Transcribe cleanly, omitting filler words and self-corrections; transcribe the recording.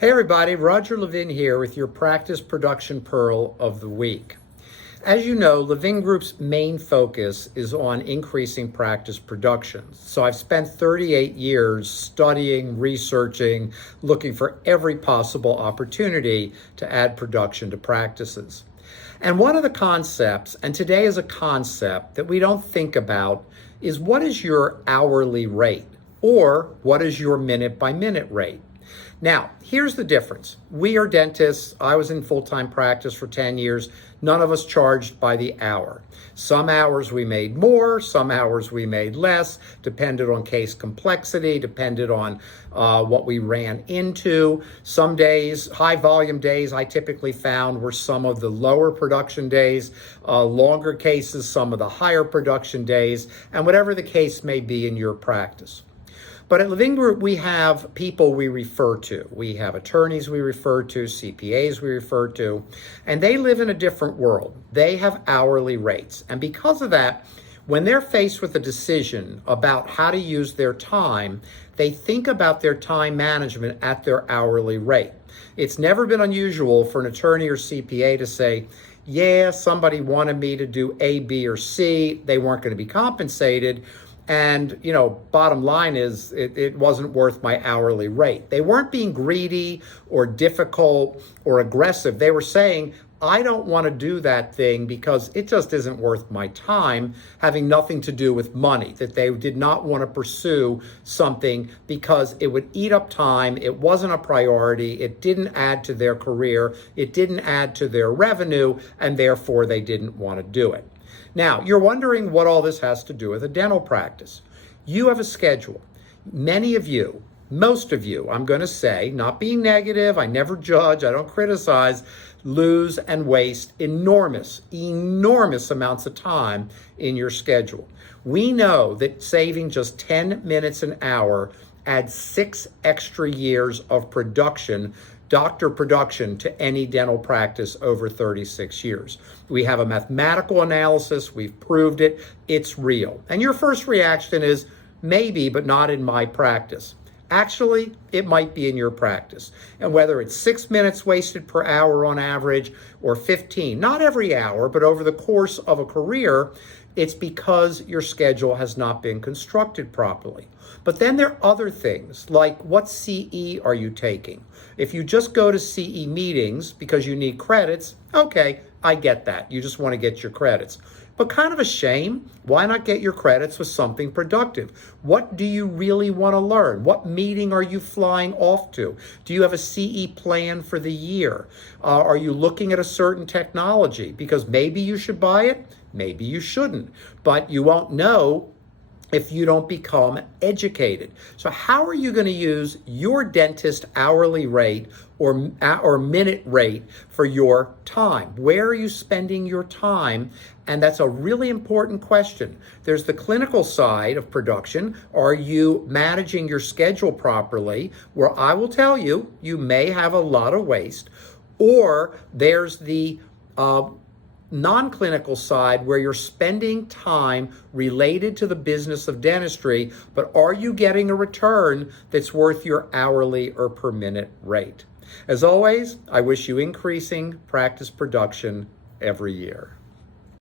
Hey everybody, Roger Levin here with your Practice Production Pearl of the Week. As you know, Levin Group's main focus is on increasing practice production. So I've spent 38 years studying, researching, looking for every possible opportunity to add production to practices. And one of the concepts, and today is a concept that we don't think about, is what is your hourly rate or what is your minute by minute rate? Now, here's the difference. We are dentists. I was in full-time practice for 10 years. None of us charged by the hour. Some hours we made more, some hours we made less, depended on case complexity, depended on what we ran into. Some days, high volume days, I typically found were some of the lower production days, longer cases, some of the higher production days, and whatever the case may be in your practice. But at Levin Group, we have people we refer to. We have attorneys we refer to, CPAs we refer to, and they live in a different world. They have hourly rates. And because of that, when they're faced with a decision about how to use their time, they think about their time management at their hourly rate. It's never been unusual for an attorney or CPA to say, yeah, somebody wanted me to do A, B, or C. They weren't going to be compensated. And, bottom line is it wasn't worth my hourly rate. They weren't being greedy or difficult or aggressive. They were saying, I don't want to do that thing because it just isn't worth my time, having nothing to do with money, that they did not want to pursue something because it would eat up time. It wasn't a priority. It didn't add to their career. It didn't add to their revenue, and therefore they didn't want to do it. Now, you're wondering what all this has to do with a dental practice. You have a schedule. Many of you, most of you, I'm going to say, not being negative, I never judge, I don't criticize, lose and waste enormous amounts of time in your schedule. We know that saving just 10 minutes an hour adds 6 extra years of doctor production to any dental practice over 36 years. We have a mathematical analysis. We've proved it. It's real. And your first reaction is, maybe, but not in my practice. Actually, it might be in your practice. And whether it's 6 minutes wasted per hour on average or 15, not every hour, but over the course of a career, it's because your schedule has not been constructed properly. But then there are other things, like what CE are you taking? If you just go to CE meetings because you need credits, okay, I get that. You just want to get your credits. But kind of a shame. Why not get your credits with something productive? What do you really want to learn? What meeting are you flying off to? Do you have a CE plan for the year? Are you looking at a certain technology? Because maybe you should buy it, maybe you shouldn't. But you won't know if you don't become educated. So how are you going to use your dentist hourly rate or minute rate for your time? Where are you spending your time? And that's a really important question. There's the clinical side of production. Are you managing your schedule properly? Where I will tell you, you may have a lot of waste. Or there's the non-clinical side where you're spending time related to the business of dentistry, but are you getting a return that's worth your hourly or per minute rate? As always, I wish you increasing practice production every year.